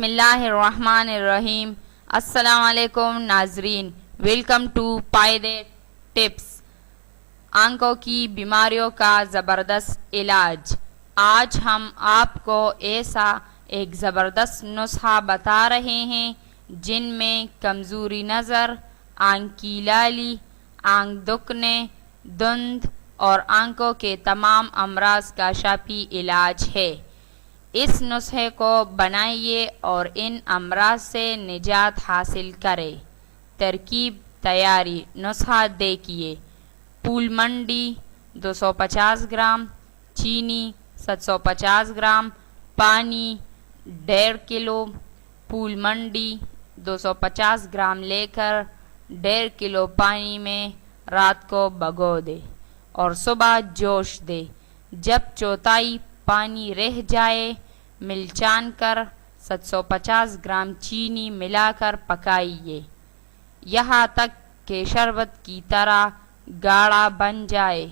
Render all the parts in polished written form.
بسم اللہ الرحمن الرحیم۔ السلام علیکم ناظرین، ویلکم ٹو پائیدے ٹپس، آنکھوں کی بیماریوں کا زبردست علاج۔ آج ہم آپ کو ایسا ایک زبردست نسخہ بتا رہے ہیں جن میں کمزوری نظر، آنکھ کی لالی، آنکھ دکھنے، دھند اور آنکھوں کے تمام امراض کا شافی علاج ہے۔ اس نسخے کو بنائیے اور ان امراض سے نجات حاصل کرے۔ ترکیب تیاری نسخہ دیکھیے۔ پھول منڈی 250 گرام، چینی 750 گرام، پانی 1.5 کلو۔ پھول منڈی 250 گرام لے کر 1.5 کلو پانی میں رات کو بھگو دے اور صبح جوش دے۔ جب چوتھائی پانی رہ جائے، ملچان کر 750 گرام چینی ملا کر پکائیے یہاں تک کہ شربت کی طرح گاڑھا بن جائے۔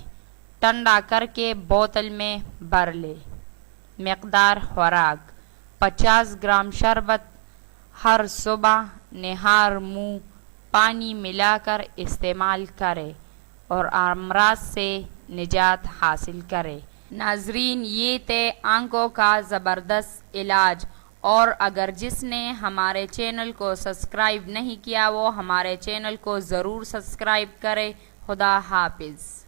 ٹھنڈا کر کے بوتل میں بھر لے۔ مقدار خوراک 50 گرام شربت ہر صبح نہار منہ پانی ملا کر استعمال کرے اور امراض سے نجات حاصل کرے۔ ناظرین، یہ تھے آنکھوں کا زبردست علاج، اور اگر جس نے ہمارے چینل کو سبسکرائب نہیں کیا وہ ہمارے چینل کو ضرور سبسکرائب کرے۔ خدا حافظ۔